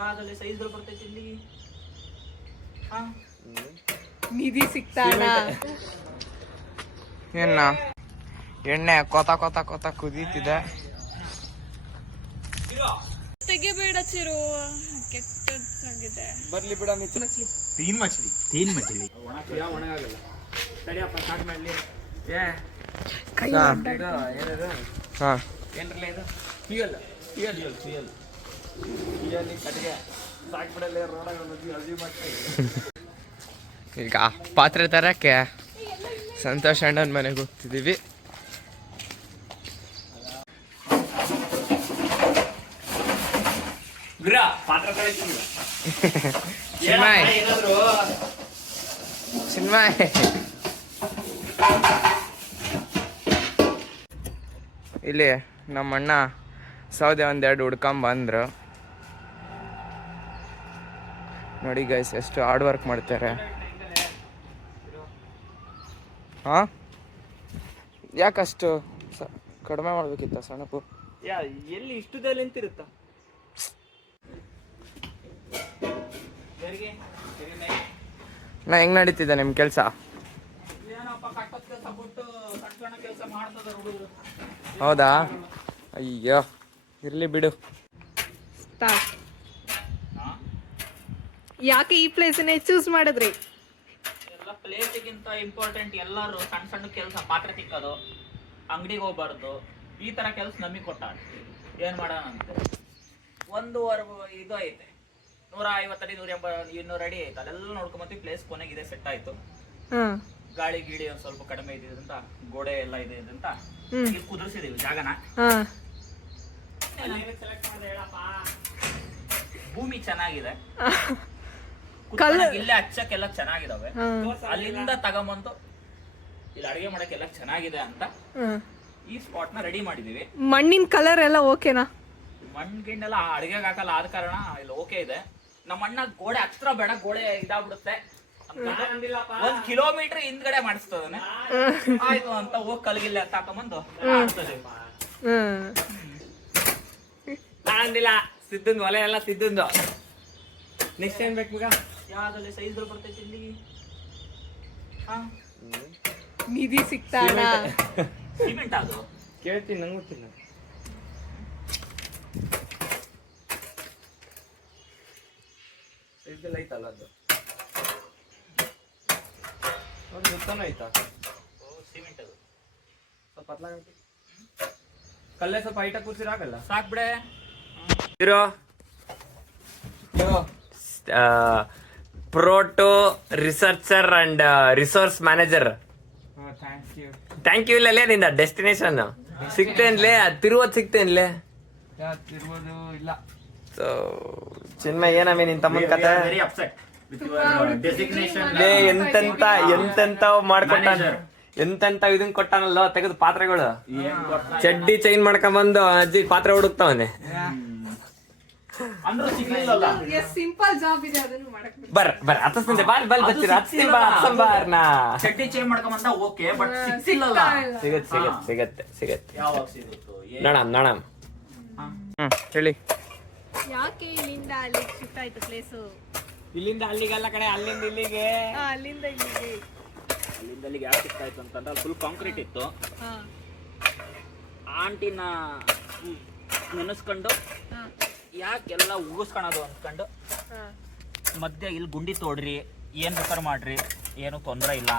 ಯಾವ್ದ್ರಲ್ಲಿ ಸೈಜ್ ಬರ್ತೈತಿ ಇಲ್ಲಿ? ನಿಧಿ ಸಿಗ್ತಾಳ. ಏನ ಎಣ್ಣೆ ಕೊತ ಕೊತ ಕೊತ ಕುದೀತಿದೆ. ತೆಗಿಬೇಡ ಚಿರು, ಕೆಟ್ಟದಾಗಿದೆ. ಬರ್ಲಿ ಬಿಡ ಮಚ್ಲಿ. ತೀನ್ ಮಚ್ಲಿ ಒಣಗಾಗಲ್ಲ. ಸರಿಯಪ್ಪ ಸ್ಟಾರ್ಟ್ ಮಾಡ್ಲಿ. ಕೈ ಹಾ ಏನ್ರಲ್ಲ ಇದು? ಫ್ಯೂಯಲ್ ಕಟ್ಟಿಗೆ ಸಾಕ್ಬಿಡಲ್ಲ ರೋಡಾಗ ಈಗ ಪಾತ್ರೆ ತರಕ್ಕೆ ಸಂತೋಷ್ ಅಣ್ಣನ ಮನೆಗೆ ಹೋಗ್ತಿದ್ದೀವಿ. ಚಿನ್ಮಯ್ ಇಲ್ಲಿ ನಮ್ಮ ಅಣ್ಣ ಸೌದೆ ಒಂದೆರಡು ಹುಡ್ಕೊಂಬಂದ್ರು. ನೋಡಿ ಗೈಸ್ ಎಷ್ಟು ಹಾರ್ಡ್ ವರ್ಕ್ ಮಾಡ್ತಾರೆ. ಹಾಂ ಯಾಕಷ್ಟು ಕಡಿಮೆ ಮಾಡ್ಬೇಕಿತ್ತ ಸಣ್ಣಪ್ಪು? ಎಲ್ಲಿ ಇಷ್ಟದಲ್ಲಿ ನಿಂತಿರುತ್ತ? ನಾ ಹೆಂಗ್ ನಡೀತಿದ್ದೆ ನಿಮ್ಮ ಕೆಲಸ? ಹೌದಾ? ಅಯ್ಯೋ ಇರ್ಲಿ ಬಿಡು. ಯಾಕೆ ಈ ಪ್ಲೇಸನ್ನೇ ಚೂಸ್ ಮಾಡಿದ್ರಿ? ಎಲ್ಲ ಪ್ಲೇಸಿಗಿಂತ ಇಂಪಾರ್ಟೆಂಟ್ ಎಲ್ಲರೂ ಸಣ್ಣ ಸಣ್ಣ ಕೆಲಸ, ಪಾತ್ರೆ ತಿಕ್ಕೋದು, ಅಂಗಡಿಗೆ ಹೋಗ್ಬಾರ್ದು, ಈ ತರ ಕೆಲಸ ನಮಗೆ ಕೊಟ್ಟ. ಏನ್ ಮಾಡೋಣ ಅಂತ ಒಂದು ಇದು ಐತೆ 150 ಅಡಿ 180 200 ಅಡಿ ಐತೆ. ಅಲ್ಲೆಲ್ಲ ನೋಡ್ಕೊಂಬತ್ತೀವಿ. ಪ್ಲೇಸ್ ಕೊನೆಗಿದೆ, ಸೆಟ್ ಆಯ್ತು. ಗಾಳಿ ಗೀಳಿ ಒಂದ್ ಸ್ವಲ್ಪ ಕಡಿಮೆ ಇದ್ರಿಂದ, ಗೋಡೆ ಎಲ್ಲ ಇದೆ ಅಂತ ಇಲ್ಲಿ ಕುದುರಿಸಿದೀವಿ ಜಾಗನ. ಸೆಲೆಕ್ಟ್ ಮಾಡಿದೆ ಹೇಳಪ್ಪ. ಭೂಮಿ ಚೆನ್ನಾಗಿದೆ, ಇಲ್ಲೇ ಹಚ್ಚಕ್ಕೆಲ್ಲ ಚೆನ್ನಾಗಿದಾವೆ. ಅಲ್ಲಿಂದ ತಗೊಂಬಂದು ಇಲ್ಲಿ ಅಡಿಗೆ ಮಾಡಕ್ಕೆಲ್ಲ ಚೆನ್ನಾಗಿದೆ ಅಂತ ಈ ಸ್ಪಾಟ್ ನ ರೆಡಿ ಮಾಡಿದೀವಿ. ಮಣ್ಣಿನ ಕಲರ್ ಎಲ್ಲ ಓಕೆನಾ? ಮಣ್ಣು ಗಿಣ್ಣೆಲ್ಲ ಅಡಿಗೆಗೆ ಹಾಕಲ್ಲ, ಆದ ಕಾರಣ ಇಲ್ಲಿ ಓಕೆ ಇದೆ. ನಮ್ಮ ಅಣ್ಣ ಗೋಡೆ ಹತ್ರ ಬೇಡ, ಗೋಡೆ ಇದಾಗ್ಬಿಡುತ್ತೆ, 1 ಕಿಲೋಮೀಟರ್ ಹಿಂದ್ಗಡೆ ಮಾಡಿಸ್ತದಾನೆ. ಆಯ್ತು ಅಂತ ಹೋಗಿ ಕಲ್ಗಿಲ್ಲ ಅಂತ ಹಾಕೊಂಬಂದು ನಾನಂದಿಲ್ಲ. ಸಿದ್ದಂದು ಒಲೆ ಎಲ್ಲ ಸಿದ್ದಂದು. ನೆಕ್ಸ್ಟ್ ಏನ್ ಬೇಕು ಈಗ? ಯಾವ್ದ್ರಲ್ಲಿ ಸೈಜ್ ಬರ್ತೈತಿ ಇಲ್ಲಿ? ನಿಧಿ ಸಿಗ್ತಾಳ. ಸಿಮೆಂಟ್ ಅದು ಕೇಳ್ತೀನಿ, ನಂಗೆ ಗೊತ್ತಿಲ್ಲ. ಇದೆಲ್ಲ ಐತಲ್ಲ ಅದು ಗೊತ್ತಾನ ಆಯ್ತಾ? ಸಿಮೆಂಟ್ ಅದು ಸ್ವಲ್ಪ ಕಲ್ಲೇ ಸ್ವಲ್ಪ ಹೈಟಾಗಿ ಕೂರ್ಸಿರ ಆಗಲ್ಲ? ಸಾಕ್ಬಿಡೆ. ಇರೋ proto researcher and resource manager. Thank you. ಇಲ್ಲೇ ನಿಂದ ಡೆಸ್ಟಿನೇಷನ್ ಸಿಗ್ತೇನ್ಲೇ? ತಿರುವತ್ ಸಿಗ್ತೇನ್ಲೇ? ತಿರುವುದು ಇಲ್ಲ. ಸೊ ಚಿನ್ಮಯ್, ಏನಮ್ಮಿ ನಿನ್ ತಮ್ಮನ ಕತೆ? ಎಂತೆಂತ ಮಾಡ್ಕೊಟ್ಟಾನ, ಎಂತೆಂತ ಇದನ್ ಕೊಟ್ಟಾನಲ್ಲ ತೆಗೆದು ಪಾತ್ರೆಗಳು. ಚಡ್ಡಿ ಚೈನ್ ಮಾಡ್ಕೊಂಬಂದು ಅಜ್ಜಿ ಪಾತ್ರೆ ಹುಡುಕ್ತಾವನೆ. ಸಿಂಪಲ್ ಜಾಬ್ ಇದೆ, ಅದನ್ನು ಮಾಡಕ್ ಬರ್ ಹತ್ತಿಸ್ತಿದ್ದೆ ಬಾಲ್ ಬರ್ತೀರ ಹತ್ಸಂಬಾರ್ನಾ ಚಡ್ಡಿ ಚೇಂಜ್ ಮಾಡ್ಕೊಂಬಂದ ಓಕೆ, ಬಟ್ ಸಿಕ್ಸಿಲ್ಲಲ್ಲ. ಸಿಗತ್ತೆ. ಯಾವಾಗ ಸಿಗುತ್ತೋ ನೋಡಮ್. ಹೇಳಿ. ಯಾಕೆ ಇಲ್ಲಿಂದ ಅಲ್ಲಿಗೆ ಶಿಫ್ಟ್ ಆಯ್ತು ಪ್ಲೇಸು? ಇಲ್ಲಿಂದ ಅಲ್ಲಿಗೆಲ್ಲ ಕಡೆ, ಅಲ್ಲಿಂದ ಇಲ್ಲಿಗೆ. ಅಲ್ಲಿಂದ ಇಲ್ಲಿಗೆ. ಅಲ್ಲಿಂದ ಅಲ್ಲಿಗೆ ಯಾವ ಶಿಫ್ಟ್ ಆಯ್ತು ಅಂತಂದ್ರೆ ಫುಲ್ ಕಾಂಕ್ರೀಟ್ ಇತ್ತು. ಆಂಟಿನ ನೆನೆಸ್ಕೊಂಡು ಯಾಕೆಲ್ಲ ಉಗಿಸ್ಕೊಳೋದು ಅಂದ್ಕೊಂಡು ಮಧ್ಯೆ ಇಲ್ಲಿ ಗುಂಡಿ ತೋಡ್ರಿ, ಏನ್ ಬೇಕಾರು ಮಾಡ್ರಿ, ಏನು ತೊಂದರೆ ಇಲ್ಲ.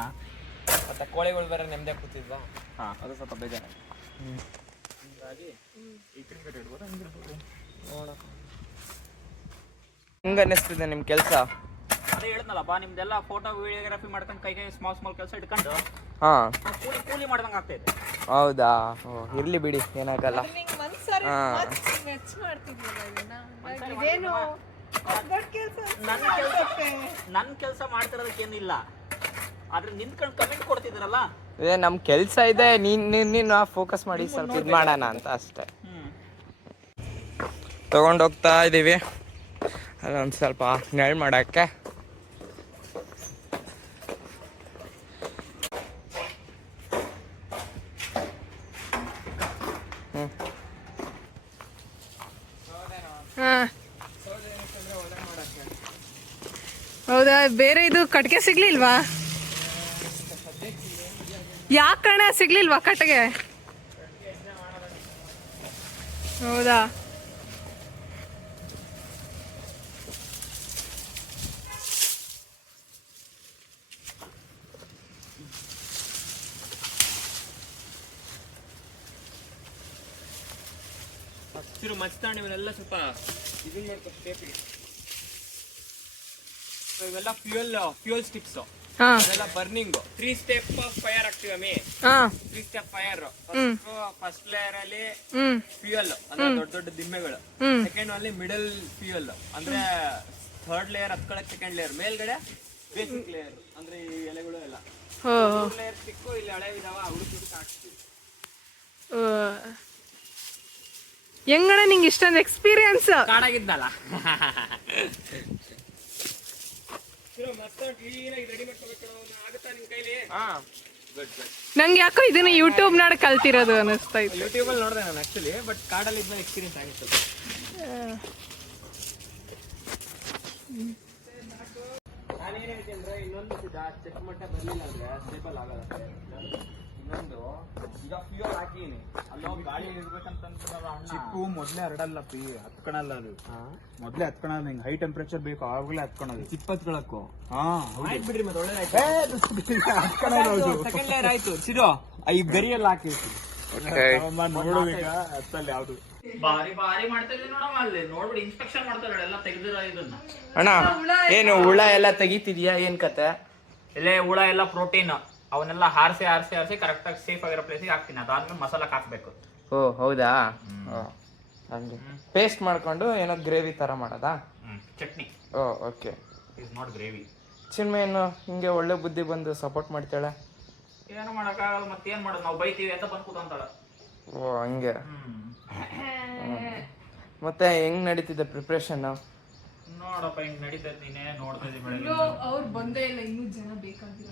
ಮತ್ತೆ ಕೋಳಿಗಳು ಬೇರೆ ನೆಮ್ಮದಿ ಕೂತಿದ್ವಾ? ಅದು ಸ್ವಲ್ಪ ಬೇಜಾರ. ಹೀಗಾಗಿ ಈ ಕಡೆ ಇಡ್ಬೋದು, ಹಂಗಿರ್ಬೋದು. ಹೆಂಗ ಅನ್ನಿಸ್ತಿದೆ ನಿಮ್ ಕೆಲ್ಸ? ಅದೇ ಹೇಳಿದ್ನಲ್ಲಪ್ಪ, ನಿಮ್ದೆಲ್ಲ ಫೋಟೋ ವಿಡಿಯೋಗ್ರಫಿ ಮಾಡ್ಕೊಂಡು ಕೈ ಸ್ಮಾಲ್ ಕೆಲಸ ಇಟ್ಕೊಂಡು ಕೂಲಿ ಮಾಡ್ದಂಗೆ ಆಗ್ತೈತೆ. ಹೌದಾ? ಇರ್ಲಿ ಬಿಡಿ, ಏನಾಗಲ್ಲ. ನನ್ನ ಕೆಲಸ ಮಾಡ್ತಿರೋದಕ್ಕೇನಿಲ್ಲ, ಆದ್ರೆ ನಿಂತ್ಕೊಂಡು ಕಮೆಂಟ್ ಕೊಡ್ತಿದ್ರಲ್ಲ, ನಮ್ ಕೆಲ್ಸ ಇದೆ, ನೀನು ಫೋಕಸ್ ಮಾಡಿ ಸ್ವಲ್ಪ ಇದು ಮಾಡೋಣ ಅಂತ ಅಷ್ಟೇ. ತಗೊಂಡೋಗ್ತಾ ಇದೀವಿ ಅದೊಂದು ಸ್ವಲ್ಪ ನೆರಳು ಮಾಡಕ್ಕೆ. ಹೌದಾ, ಬೇರೆ ಇದು ಕಟ್ಗೆ ಸಿಗ್ಲಿಲ್ವಾ? ಯಾಕಣ್ಣ ಸಿಗ್ಲಿಲ್ವಾ ಕಟ್ಗೆ? ಹೌದಾ, ಹಸಿರು ಮಚ್ತಾಂಡ್ ಇವನ್ನೆಲ್ಲ ಸ್ವಲ್ಪ ಇದನ್ನ ಮಾಡ್ಕೊ ಟೇಪಿಗೆ. ಇವೆಲ್ಲ ಫ್ಯೂಯಲ್ ಸ್ಟಿಕ್ಸ್, ಹಾ ಅದೆಲ್ಲ ಬರ್ನಿಂಗ್. 3 ಸ್ಟೆಪ್ ಫೈರ್ ಆಗ್ತೀವಿ ಅಮ್ಮಿ. ಹಾ 3 ಸ್ಟೆಪ್ ಫೈರ್. ಫಸ್ಟ್ ಲೇಯರ್ ಅಲ್ಲಿ ಹ್ಮ್ ಫ್ಯೂಯಲ್ ಅಂದ್ರೆ ದೊಡ್ಡ ದೊಡ್ಡ ದಿಮ್ಮೆಗಳು. ಹ್ಮ್ ಸೆಕೆಂಡ್ ಅಲ್ಲಿ ಮಿಡಲ್ ಫ್ಯೂಯಲ್ ಅಂದ್ರೆ ಥರ್ಡ್ ಲೇಯರ್ ಹತ್ಕೊಳಕ್ ಸೆಕೆಂಡ್ ಲೇಯರ್. ಮೇಲ್ಗಡೆ ಬೇಸಿಕ್ ಲೇಯರ್ ಅಂದ್ರೆ ಈ ಎಲೆಗಳು ಎಲ್ಲ. ಓ ಲೇಯರ್ ಸ್ಟಿಕ್ಕು ಇಲ್ಲಿ ಹಳೆ ಇದಾವ, ಹುಡುಕ್ ಹಾಕ್ತೀವಿ. ಹೆಂಗಣ್ಣ ನಿಂಗೆ ಇಷ್ಟೊಂದು ಎಕ್ಸ್ಪೀರಿಯನ್ಸ್? ಕಾಡಾಗಿದ್ನಲ್ಲ. ರೆಡಿ ಮಾಡ್ಕೋಬೇಕು. ಆಗುತ್ತಾ ನಿನ್ ಕೈಲಿ? ನಂಗೆ ಯಾಕೋ ಇದನ್ನ ಯೂಟ್ಯೂಬ್ ನೋಡಿ ಕಲ್ತಿರೋದು ಅನಿಸ್ತಾ ಇತ್ತು. ಯೂಟ್ಯೂಬ್ ಅಲ್ಲಿ ನೋಡಿದೆ ನಾನು ಆಕ್ಚುಲಿ, ಬಟ್ ಕಾಡಲ್ಲಿ ಇದ್ಮೇಲೆ ಎಕ್ಸ್ಪೀರಿಯನ್ಸ್ ಆಗಿತ್ತು. ನಾನೇನ್ ಹೇಳ್ತೀನಿ ಅಂದ್ರೆ, ಇನ್ನೊಂದು ಚೆಕ್ ಮಟ್ಟ ಬರ್ಲಿಲ್ಲ ಅಂದ್ರೆ ಸ್ಟೇಬಲ್ ಆಗಲ್ಲ. ಇನ್ನೊಂದು ಈಗ ಫ್ಯೂಯಲ್ ಹಾಕಿನಿ, ಅಲ್ಲೋಗಿ ಗಾಳಿ ಇರ್ಬೇಕಂತಂದ್ರೆ ಚಿಪ್ಪು ಮೊದ್ಲೇ ಹರಡಲ್ಲ ಪಿ, ಹತ್ಕೊಳಲ್ಲ ಅದು. ಮೊದ್ಲೇ ಹತ್ಕೊಳಲ್ಲ, ಹಿಂಗ್ ಹೈ ಟೆಂಪರೇಚರ್ ಬೇಕು ಆವಾಗಲೇ ಹತ್ಕೊಳೋದು. ಚಿಪ್ ಹತ್ಕೊಳಕ್ಕೂ. ಹಾ ಆಯ್ತು ಬಿಡ್ರಿ, ಮತ್ತೆ ಒಳ್ಳೇದಾಯ್ತು. ಸೆಕೆಂಡ್ ಲೇಯರ್ ಆಯ್ತು. ಚಿರು ಈ ಗರಿಯಲ್ಲಿ ಹಾಕಿರ್ತೀವಿ. ನೋಡ್ಬೇಕಾ ಹತ್ತಲ್ಲಿ ಯಾವ್ದು ಬಾರಿ ಬಾರಿ ಮಾಡ್ತಾ ಇದ್ವಿ ನೋಡಮ್ಮ. ಅಲ್ಲಿ ನೋಡ್ಬಿಡಿ, ಇನ್ಸ್ಪೆಕ್ಷನ್ ಮಾಡ್ತಾರೆ ಎಲ್ಲ ತೆಗ್ದಿರೋ ಇದನ್ನ. ಅಣ್ಣ ಏನು ಹುಳ ಎಲ್ಲ ತೆಗಿತಿದ್ಯಾ? ಏನ್ ಕತೆ? ಇಲ್ಲೇ ಹುಳ ಎಲ್ಲ ಪ್ರೋಟೀನ್ ಅವನ್ನೆಲ್ಲ ಹಾರಿಸಿ ಹಾರಿಸಿ ಹಾರಿಸಿ ಕರೆಕ್ಟ್ ಆಗಿ ಸೇಫ್ ಆಗಿರೋ ಪ್ಲೇಸಿಗೆ ಹಾಕ್ತೀನಿ. ಅದಾದ್ಮೇಲೆ ಮಸಾಲಾಕ್ ಹಾಕ್ಬೇಕು. ಓ ಹೌದಾ? ಹಂಗೆ ಪೇಸ್ಟ್ ಮಾಡ್ಕೊಂಡು ಏನೋ ಗ್ರೇವಿ ತರ ಮಾಡೋದಾ? Chutney. Oh okay. Is not gravy. ಚಿನ್ಮೇನು ಹಿಂಗೆ ಒಳ್ಳೆ ಬುದ್ಧಿ ಬಂದು ಸಪೋರ್ಟ್ ಮಾಡ್ತಾಳೆ. ಏನು ಮಾಡಕ್ಕಾಗಲ್ಲ, ಮತ್ತೇನ್ ಮಾಡೋದು, ನಾವು ಬೈತೀವಿ ಅಂತ ಬಂದು ಕೂತಂತಾಳ. ಓ ಹಂಗೆ. ಮತ್ತೆ ಹೆಂಗ್ ನಡೀತಿದೆ ಪ್ರಿಪ್ರೇಷನ್? ನೋಡಪ್ಪ ಹಿಂಗ್ ನಡೀತೈತೆ, ನೀನೇ ನೋಡ್ತಾ ಇದ್ದೀವಿ ಬೆಳಗ್ಗೆ. ಅವ್ರು ಬಂದೇ ಇಲ್ಲ, ಇನ್ನೂ ಜನ ಬೇಕಾಗಿರೋ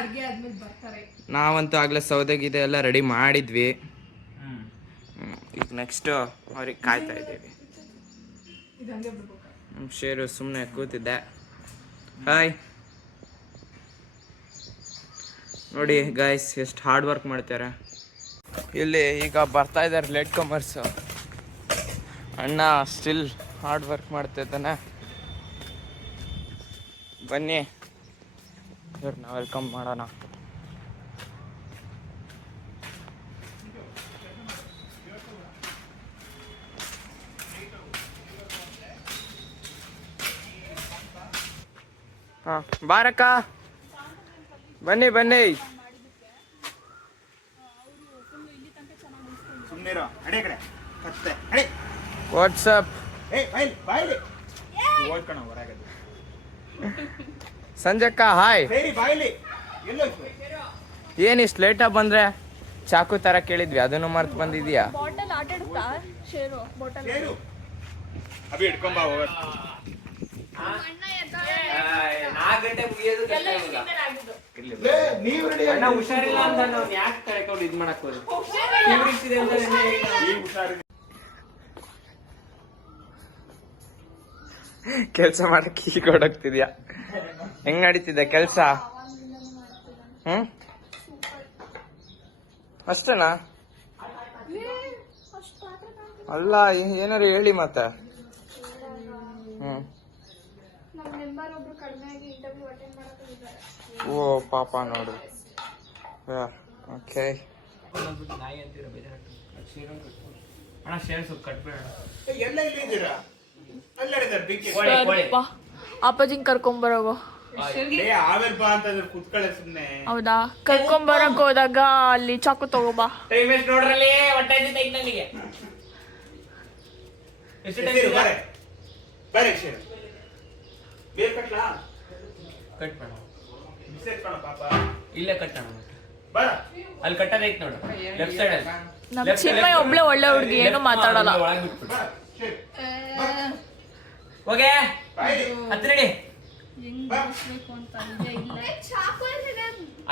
ಅಡ್ಗೆ ಆದ್ಮೇಲೆ ಬರ್ತಾರೆ. ನಾವಂತೂ ಆಗ್ಲೇ ಸೌದೆಗಿದೆ ಎಲ್ಲ ರೆಡಿ ಮಾಡಿದ್ವಿ. ಈಗ ನೆಕ್ಸ್ಟ್ ಅವ್ರಿಗೆ ಕಾಯ್ತಾ ಇದ್ದೀವಿ. ಶೇರು ಸುಮ್ಮನೆ ಕೂತಿದ್ದೆ. ಹಾಯ್ ನೋಡಿ ಗೈಸ್, ಎಷ್ಟು ಹಾರ್ಡ್ ವರ್ಕ್ ಮಾಡ್ತಾರೆ ಇಲ್ಲಿ. ಈಗ ಬರ್ತಾ ಇದ್ದಾರೆ ಲೇಟ್ ಕಮರ್ಸ್. ಅಣ್ಣ ಸ್ಟಿಲ್ ಹಾರ್ಡ್ ವರ್ಕ್ ಮಾಡ್ತಾ ಇದ್ದಾನೆ. ಬನ್ನಿ ಇವ್ರನ್ನ ವೆಲ್ಕಮ್ ಮಾಡೋಣ. ಹಾ ಬಾರಕ್ಕ, ಬನ್ನಿ ಬನ್ನಿ. ಸುಮ್ನಿರೋ, ಅಡೆ ಕಡೆ ಕತ್ತೆ ಅಡೆ. ವಾಟ್ಸಪ್ ಬಾಯ್ಲಿ ಓಡ್ಕಣ ಹೊರಗಡೆ. ಸಂಜಕ್ಕ ಹಾಯ್. ಸರಿ ಬಾಯ್ಲಿ ಎಲ್ಲೋಯ್ತು? ಏನಿಷ್ಟು ಲೇಟಾಗಿ ಬಂದ್ರೆ? ಚಾಕು ತರ ಕೇಳಿದ್ವಿ, ಅದನ್ನು ಮರ್ತು ಬಂದಿದ್ಯಾ? ಬಾಟಲ್ ಆಟ ಇಡುತ್ತಾ ಶೇರು? ಬಾಟಲ್ ಸೇರು ಅಭಿ ಹಿಡ್ಕೊಂಬ ಹೋಗ. 4 ಗಂಟೆ ಮುಗಿಯೋದು ನೀವು ರೆಡಿ ಅಣ್ಣ ಹುಷಾರಿಲ್ಲ ಅಂತ ನಾವು ಯಾಕೆ ತಡೆಕೊಂಡು ಇದು ಮಾಡಕ್ ಹೋದ್ವಿ? ಕೆಲ್ಸ ಮಾಡಕ್ಕೆ ಈಗ ಹೊಡಕ್ತಿದ್ಯಾ? ಹೆಂಗ್ ನಡೀತಿದೆ ಕೆಲ್ಸ? ಅಷ್ಟೇನಾ? ಅಲ್ಲ ಏನಾರು ಹೇಳಿ ಮತ್ತೆ. ಓ ಪಾಪ ನೋಡು. ಓಕೆ ಅಣ್ಣ ಶೇರ್ ಸ್ವಲ್ಪ ಕಟ್ಬೇಡ. ಎಲ್ಲ ಇಲ್ಲಿದ್ದೀರಾ? ಅಲ್ಲಡಿದ್ದಾರೆ ಬಿಕ್ಕಿ. ಅಪ್ಪಾಜಿಂಗ್ ಕರ್ಕೊಂಬರೋಗು. ಆಮೇಲೆ ಬಾ ಅಂತಂದ್ರೆ ಕುತ್ಕೊಳ್ಳೆ ಸುಮ್ನೆ. ಹೌದಾ? ಕರ್ಕೊಂಬರಕ್ ಹೋದಾಗ ಅಲ್ಲಿ ಚಾಕು ತಗೋಬಾ. ಟೈಮ್ ಎಷ್ಟು ನೋಡ್ರಲ್ಲಿ, ಹೊಟ್ಟೆ ಐತೆ ನನಗೆ. ಎಷ್ಟು ಟೈಮ್ ಇದೆ? ಬೇರೆ ಶೇರ್ ಬೇರೆ ಕಟ್ಲಾ? ಕಟ್ ಮಾಡ. ಮಿಸ್ಟೇಕ್ ಕಣ ಪಾಪ. ಇಲ್ಲೇ ಕಟ್ಟಣ. ಬರ ಅಲ್ಲಿ ಕಟ್ಟದೈತ್ ನೋಡು, ಲೆಫ್ಟ್ ಸೈಡ್ ಅಲ್ಲಿ. ನಮ್ ಚಿನ್ಮಯ್ ಒಬ್ಳೆ ಒಳ್ಳೆ ಹುಡ್ಗಿ, ಏನು ಮಾತಾಡಲ್ಲ. ಹೋಗೆ ಬಾಯ್ಲಿ ಹತ್ತು ನಡಿ.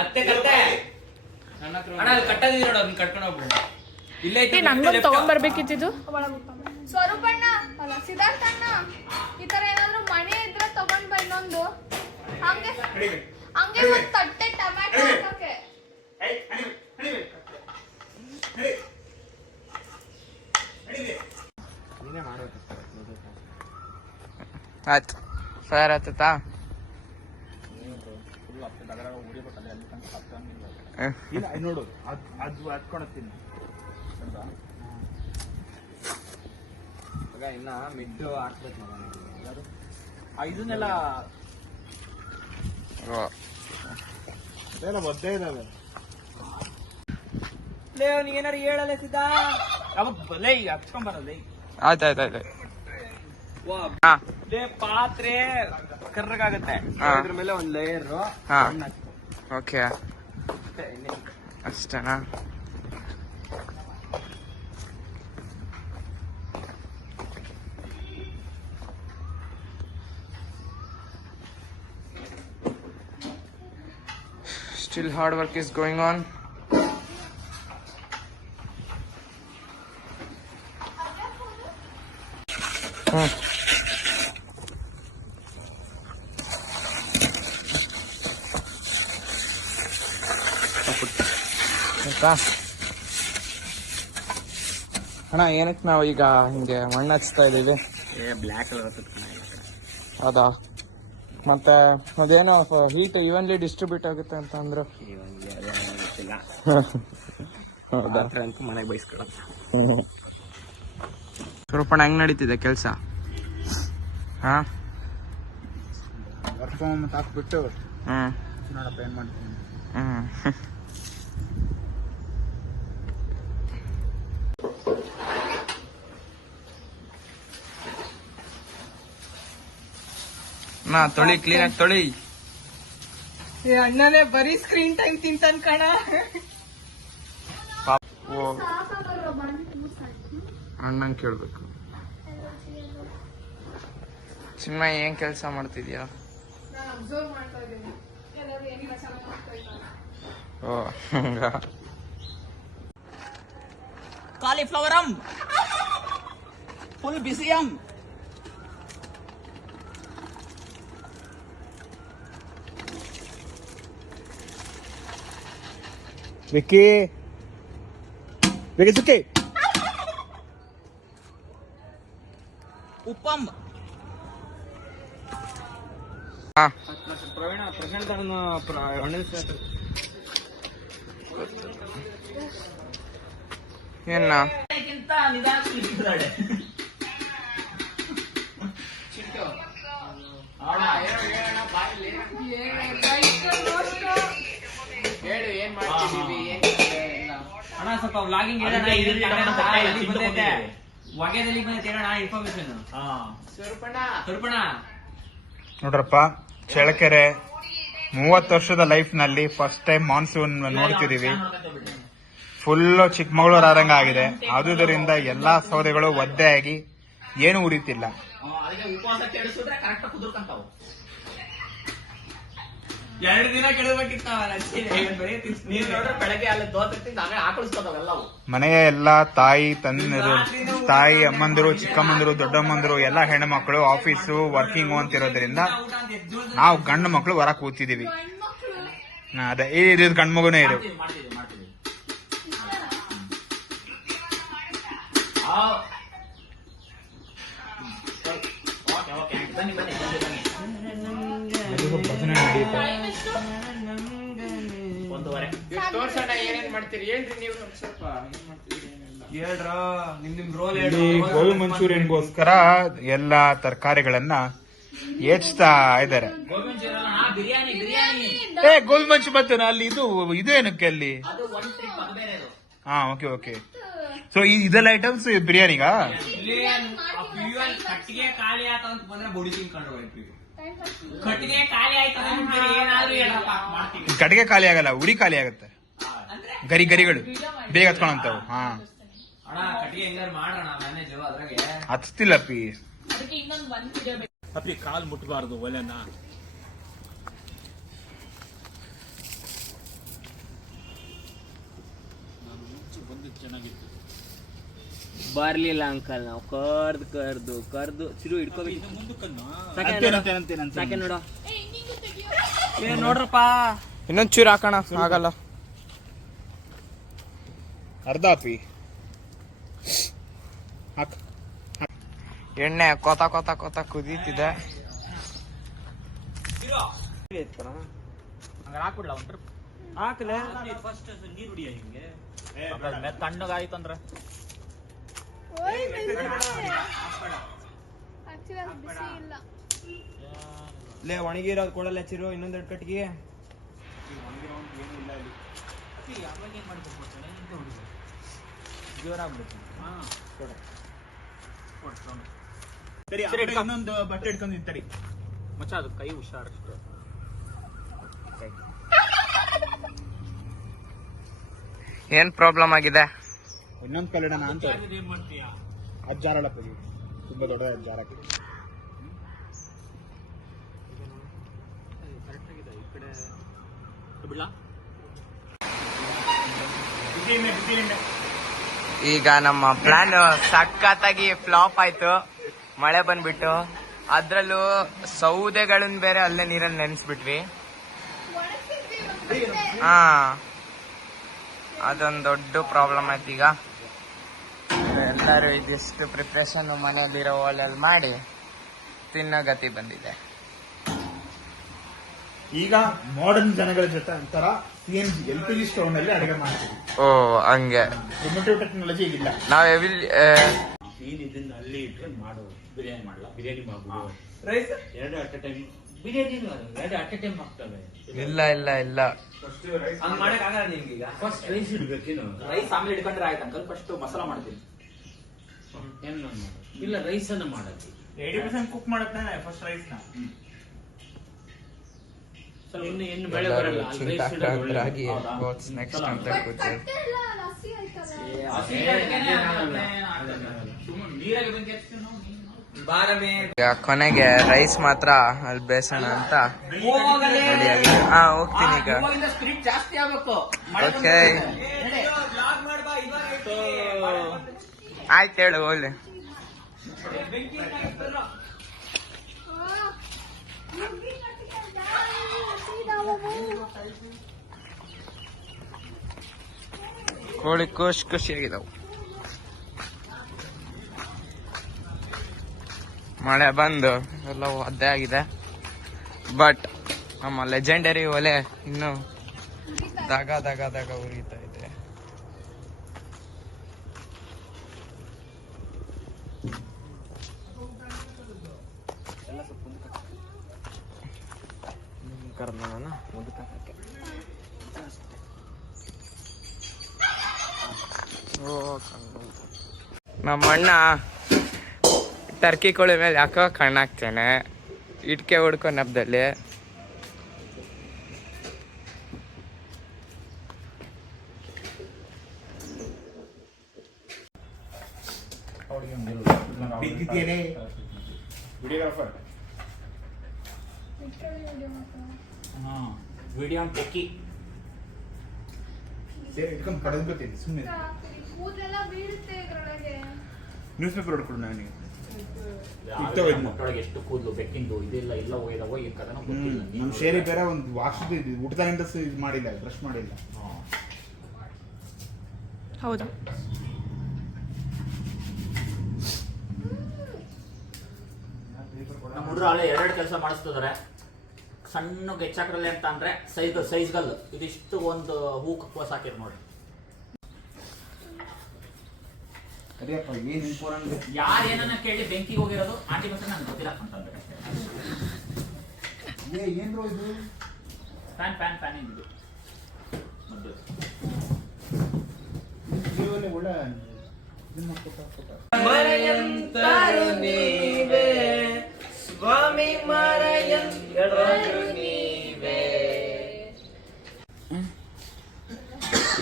ಅತ್ತೆ ಕತ್ತೆ ಅಣ್ಣ ಅಲ್ಲಿ ಕಟ್ಟದಿದೆ ನೋಡು, ಅದನ್ನ ಕಟ್ಕೊಂಡು ಹೋಗ್ಬಿಡು. ಇಲ್ಲೇ ಐತೆ. ನಂಗೊಂದು ತಗೊಂಡ್ಬರ್ಬೇಕಿತ್ತು. ಸ್ವರೂಪಣ್ಣ ಅಲ್ಲ ಸಿದ್ಧಾರ್ಥಣ್ಣ, ಈ ತರ ಏನಾದ್ರು ಮನೆ ಇದ್ರೆ ತಗೊಂಡ್ ಬಾ ಇನ್ನೊಂದು. ಆಯ್ತು ಫೈರ್ ಆಯ್ತಾ? ಇಲ್ಲ ನೋಡು ಅದು ಹತ್ಕೊಳತ್ತೀನಿ ಇನ್ನ ಮಿಡ್ ಹಾಕ್ಬೇಕು ಇದನ್ನೆಲ್ಲ ಅದೆಲ್ಲ ಒದ್ದೇ ಇದಾವೆ. ಏನಾರು ಹೇಳಲ್ಲ ಸಿದ್ಧಾ ಲೇ ಹಚ್ಕೊಂಬರಲ್ಲ ಆಯ್ತಾಯ್ತಾಯ್ತು. ಪಾತ್ರೆ ಕರ್ರಗಾಗತ್ತೆ, ಅದ್ರ ಮೇಲೆ ಒಂದ್ ಲೇಯರ್. ಹಾ ಓಕೆ ಅಷ್ಟೇನಾ? Still hard work is going on. ಅಣ್ಣ ಏನಕ್ಕೆ ನಾವು ಈಗ ಹಿಂಗೆ ಮಣ್ಣು ಹಚ್ತಾ ಇದೀವಿ? ಬ್ಲ್ಯಾಕ್ ಹೌದಾ? ಮತ್ತೆ ಅದೇನೋ ಹೀಟ್ ಈವನ್ಲಿ ಡಿಸ್ಟ್ರಿಬ್ಯೂಟ್ ಆಗುತ್ತೆ ಅಂತ ಅಂದ್ರು. ಹೌದಾ? ಮನೆಗೆ ಬೈಸ್ಕೊಳತ್ತ. ಸ್ವರೂಪಣ ಹೆಂಗ್ ನಡೀತಿದೆ ಕೆಲಸ? ಹಾ ವರ್ಕ್ ಫ್ರಮ್ ಹಾಕ್ಬಿಟ್ಟು ಹ್ಮ್ ನೋಡಪ್ಪ ಏನ್ ಮಾಡ್ತೀನಿ. ಹ್ಮ್ ನಾ ತೊಳಿ ಕ್ಲೀನಾಗಿ ತೊಳಿ. ಅಣ್ಣನೇ ಬರೀ ಸ್ಕ್ರೀನ್ ಟೈಮ್ ತಿಂತಾನ್ ಕಣ. ಅಣ್ಣಂಗೆ ಕೇಳ್ಬೇಕು. ಚಿನ್ಮ ಏನ್ ಕೆಲಸ ಮಾಡ್ತಿದ್ಯಾ? ನಾನು ಅಬ್ಸರ್ವ್ ಮಾಡ್ತಾ ಇದ್ದೀನಿ, ಎಲ್ಲರೂ ಏನಿಲ್ಲ ಚೆನ್ನಾಗಿ ಮಾಡ್ತಾ ಇದ್ದಾರೆ. ಓ ಹಂಗ. ಕಾಲಿಫ್ಲವರಂ ಫುಲ್ ಬಿಸಿಯಂ. ವಿಕ್ಕಿ ವಿಕ್ಕಿ ಸುಕ್ಕಿ ಉಪ್ಪಂ. ಪ್ರವೀಣ ಪ್ರೆಸೆಂಟ್ ಏನ ಗಿಂತ ನಿಧಾನ ಅಣ್ಣ ಸ್ವಲ್ಪ ವ್ಲಾಗಿಂಗ್ ಹೊಗೆದಲ್ಲಿ ಬಂದೈತೆ ಅಣ್ಣ ಇನ್ಫಾರ್ಮೇಶನ್. ಸ್ವರೂಪಣ ನೋಡ್ರಪ್ಪ, ಚಳ್ಳಕೆರೆ 30 ವರ್ಷದ ಲೈಫ್ ನಲ್ಲಿ ಫಸ್ಟ್ ಟೈಮ್ ಮಾನ್ಸೂನ್ ನೋಡ್ತಿದೀವಿ. ಫುಲ್ ಚಿಕ್ಕಮಗಳೂರು ಆದಂಗ ಆಗಿದೆ. ಆದುದರಿಂದ ಎಲ್ಲಾ ಸೌದೆಗಳು ಒದ್ದೆ ಆಗಿ ಏನು ಉರಿತಿಲ್ಲ. ಅದಕ್ಕೆ ಉಪವಾಸ ಕೆಡಿಸಿದ್ರೆ ಕರೆಕ್ಟ್ ಕುದುರ್ಕಂತಾವು. 2 ದಿನ ಕೆಡಬೇಕಿತ್ತ ನೀವ್ ನೋಡ್ರೆ ಬೆಳಗ್ಗೆ ಅಲ್ಲಿ ದೋತಿಂದ ಆಮೇಲೆ ಆಕಳಿಸ್ತಾವೆಲ್ಲವು. ಮನೆಯ ಎಲ್ಲಾ ತಾಯಿ ಅಮ್ಮಂದಿರು, ಚಿಕ್ಕಮ್ಮಂದಿರು, ದೊಡ್ಡಮ್ಮಂದಿರು ಎಲ್ಲಾ ಹೆಣ್ಮಕ್ಳು ಆಫೀಸು ವರ್ಕಿಂಗ್ ಅಂತಿರೋದ್ರಿಂದ ನಾವು ಗಂಡು ಮಕ್ಳು ಹೊರ ಕೂತಿದೀವಿ. ಅದೇ ಇದು ಗಂಡು ಮಗುನೇ ಇದು. ಮಾಡ್ತೀವಿ ಓಕೆ ಬನ್ನಿ ಒಂದೂವರೆ ತೋರ್ಸೋಣ ಏನೇನ್ ಮಾಡ್ತೀರಿ ಹೇಳ್ರಿ ನೀವು. ಸ್ವಲ್ಪ ಹೇಳ್ರ ನಿಮ್ ರೋಲ್ ಇಲ್ಲಿ ಗೋಬಿ ಮಂಚೂರಿಯನ್ಗೋಸ್ಕರ ಎಲ್ಲಾ ತರಕಾರಿಗಳನ್ನ ಹೆಚ್ಚ್ತಾ ಇದ್ದಾರೆ. ಬಿರಿಯಾನಿ ಗೋಬಿ ಮಂಚೂರಿ ಬರ್ತೇನೆ ಅಲ್ಲಿ. ಇದು ಏನಕ್ಕೆ ಅಲ್ಲಿ? ಅದು ಒನ್ ಟ್ರಿಪ್, ಅದು ಬೇರೆ. ಹಾ ಓಕೆ. ಸೊ ಇದೆಲ್ಲ ಐಟಮ್ಸ್ ಬಿರಿಯಾನಿಗ? ಕಟ್ಟಿಗೆ ಖಾಲಿ ಆತ ಅಂತ ಬಂದ್ರೆ ಬುಡಿ ತಿನ್ಕೊಂಡು ಹೋಗ್ತೀವಿ. ಕಟ್ಟಿಗೆ ಖಾಲಿ ಆಯ್ತು ಏನಾದ್ರು ಹೇಳಪ್ಪ ಮಾಡ್ತೀವಿ. ಕಟ್ಟಿಗೆ ಖಾಲಿ ಆಗಲ್ಲ, ಉಡಿ ಖಾಲಿ ಆಗುತ್ತೆ. ಗರಿಗಳು ಬೇಗ ಹತ್ಕೊಳಂತಾವು. ಹಾ ಅಣ್ಣ ಕಟ್ಟಿಗೆ ಹೆಂಗಾರು ಮಾಡೋಣ ಮ್ಯಾನೇಜ್ ಅದ್ರಾಗೆ ಹಚ್ತಿಲ್ಲ ಪಿ. ಅದಕ್ಕೆ ಇನ್ನೊಂದು ಬಂದಿದೆ. ಅಪ್ಪಿ ಕಾಲ್ ಮುಟ್ಬಾರ್ದು ಒಲೆನ. ಚೆನ್ನಾಗಿತ್ತು. ಬರ್ಲಿಲ್ಲ ಅಂಕಲ್ ನಾವು ಕರ್ದು ಚಿರು ಹಿಡ್ಕೋಬೇಕು. ಸಾಕೆ ನೋಡ ನೋಡ್ರಪ್ಪ. ಇನ್ನೊಂದ್ ಚೂರು ಹಾಕೋಣ, ಆಗಲ್ಲ. ಅರ್ಧ ಪಿ ಎಣ್ಣೆ ಕೊತ ಕೊತ ಕೊತ ಕುದೀತಿದೆ. ಹಾಕ್ಬಿಡ್ಲ ಒಂದ್ ಹಾಕ್ಲೆ ನೀರು ಹುಡಿಯ ಹಿಂಗೆ ತಣ್ಣಗಾಯ್ತು ಅಂದ್ರೆ ಲೇ ಒಣಗಿರೋದು ಕೊಡಲ್ಲ ಚಿರು ಇನ್ನೊಂದೆರಡು ಕಟ್ಟಿಗೆ. ಇನ್ನೊಂದು ಬಟ್ಟೆ ಇಟ್ಕೊಂಡು ನಿಂತರಿ ಮಚ್ಚ ಅದು ಕೈ ಹುಷಾರಷ್ಟು. ಏನ್ ಪ್ರಾಬ್ಲಮ್ ಆಗಿದೆ? ಇನ್ನೊಂದು ಕಲ್ಲಿಡೋಣ ಅಂತ ಅಜ್ಜಾರಳ ಪುಡಿ ತುಂಬಾ ದೊಡ್ಡ ಅಜ್ಜಾರಕ್ಕೆ. ಈಗ ನಮ್ಮ ಪ್ಲಾನ್ ಸಖತ್ತಾಗಿ ಫ್ಲಾಪ್ ಆಯ್ತು. ಮಳೆ ಬಂದ್ಬಿಟ್ಟು ಅದ್ರಲ್ಲೂ ಸೌದೆಗಳನ್ನ ಬೇರೆ ಅಲ್ಲೇ ನೀರಲ್ಲಿ ನೆನ್ಸ್ಬಿಟ್ವಿ. ಹಾ, ಅದೊಂದು ದೊಡ್ಡ ಪ್ರಾಬ್ಲಮ್ ಆಯ್ತು. ಈಗ ಎಲ್ಲರೂ ಇದಿಷ್ಟು ಪ್ರಿಪ್ರೇಷನ್ ಮನೆಯಲ್ಲಿರೋ ಒಲೆಯಲ್ಲಿ ಮಾಡಿ ತಿನ್ನೋ ಗತಿ ಬಂದಿದೆ. ಈಗ ಮಾಡರ್ನ್ ಜನಗಳ ಜೊತೆ ಒಂಥರ CNG LPG ಸ್ಟವ್ ನಲ್ಲಿ ಅಡಿಗೆ ಮಾಡ್ತೀವಿ. ಓ ಹಂಗೆ. ಪ್ರಿಮಿಟಿವ್ ಟೆಕ್ನಾಲಜಿ ಇಲ್ಲ. ನಾವ್ ಇದನ್ನ ಅಲ್ಲಿ ಇಟ್ರೆ ಮಾಡು. ಬಿರಿಯಾನಿ ಮಾಡಲ್ಲ, ಬಿರಿಯಾನಿ ಮಾಡ್ಬಿಡು. ರೈಸ್ ಎರಡು ಅಟ್ ಟೈಮ್ ಬಿರಿಯಾನಿ ಎರಡು ಅಟ್ ಟೈಮ್ ಆಗ್ತವೆ. ಇಲ್ಲ ಇಲ್ಲ ಇಲ್ಲ, ಹಂಗ್ ಮಾಡಕ್ ಆಗಲ್ಲ ನಿಮ್ಗೀಗ. ಫಸ್ಟ್ ರೈಸ್ ಇಡ್ಬೇಕೇನು? ರೈಸ್ ಆಮೇಲೆ ಇಟ್ಕೊಂಡ್ರೆ ಆಯ್ತು ಅಂಕಲ್. ಫಸ್ಟ್ ಮಸಾಲ ಮಾಡ್ತೀನಿ. ಏನ್ ಮಾಡೋದು? ಇಲ್ಲ ರೈಸ್ ಅನ್ನ ಮಾಡೋದು. 80% ಕುಕ್ ಮಾಡುತ್ತೆ ಫಸ್ಟ್ ರೈಸ್ ನ. ಸ್ವಲ್ಪ ಇನ್ನು ಬೆಳೆ ಬರಲ್ಲ. ರಾಗಿ ನೆಕ್ಸ್ಟ್ ಅಂತ ಕೂತಿದ್ರು. ಈಗ ಕೊನೆಗೆ ರೈಸ್ ಮಾತ್ರ ಅಲ್ಲಿ ಬೇಸೋಣ ಅಂತ ರೆಡಿ ಆಗಿದೆ. ಹಾ ಹೋಗ್ತೀನಿ ಈಗ. ಸ್ಪಿರಿಟ್ ಜಾಸ್ತಿ ಆಗ್ಬೇಕು. ಓಕೆ ಆಯ್ತು ಹೇಳು ಒಳ್ಳೆ. ಕೋಳಿ ಖುಷಿಯಾಗಿದ್ದಾವು. ಮಳೆ ಬಂದು ಎಲ್ಲ ಒದ್ದೆ ಆಗಿದೆ. ಬಟ್ ನಮ್ಮ ಲೆಜೆಂಡರಿ ಒಲೆ ಇನ್ನು ದಗ ದಗ ದಗ ಉರಿತಾ ಇದೆ. ನಮ್ಮ ಅಣ್ಣ ಟರ್ಕಿ ಕೋಳಿ ಮೇಲೆ ಯಾಕೋ ಕಣ್ಣಾಕ್ತೇನೆ ಇಟ್ಕೆ ಹೊಡ್ಕೊ ನಬ್ದಲ್ಲಿ. ವಿಡಿಯೋಗ್ರಾಫರ್ ವಿಡಿಯೋ ಟೆಕ್ಕಿ ಇಟ್ಕೊಂಡು ಕಳೆದ್ಬಿಡ್ತೀನಿ ಸುಮ್ಮನೆ. ನ್ಯೂಸ್ ಪೇಪರ್ ಹೊಡ್ಕೊಡು ನನಗೆ. ಮಕ್ಕಳಿಗೆ ಎಷ್ಟು ಕೂದಲು ಬೆಕ್ಕಿಂದು ಇದೆಲ್ಲ ಇಲ್ಲ ಹೋಗಿದಾವ ಈ ಕದನ ಗೊತ್ತಿಲ್ಲ. ನಮ್ಮ ಶೇರಿ ಬೇರೆ ಒಂದು ವಾಶ್ ಊಟದಾಗಿಂದ ಇದು ಮಾಡಿಲ್ಲ, ಬ್ರಷ್ ಮಾಡಿಲ್ಲ. ಹೌದಾ? ನಮ್ಮ ಹುಡುಗರು ಹಳೆ 2 ಕೆಲಸ ಮಾಡಿಸ್ತಿದ್ದಾರೆ. ಸಣ್ಣ ಗೆಚ್ಚಾಕ್ರಲ್ಲಿ ಅಂತ ಅಂದ್ರೆ ಸೈಜ್ಗಲ್ಲು ಇದಿಷ್ಟು ಒಂದು ಹೂ ಕಪ್ಪಸ್ ಹಾಕಿರ್ ನೋಡಿ. ಯಾರು ಏನನ್ನ ಕೇಳಿ ಬೆಂಕಿಗೆ ಹೋಗಿರೋದು ಆಂಟಿ ಬಸ್ ನನ್ಗೆ ಗೊತ್ತಿಲ್ಲ ಅಂತಂದ್ರೆ ಏನ್ರೋ ಇದು ಫ್ಯಾನ್ ಇದು ಒಳ್ಳೆ ಸ್ವಾಮಿ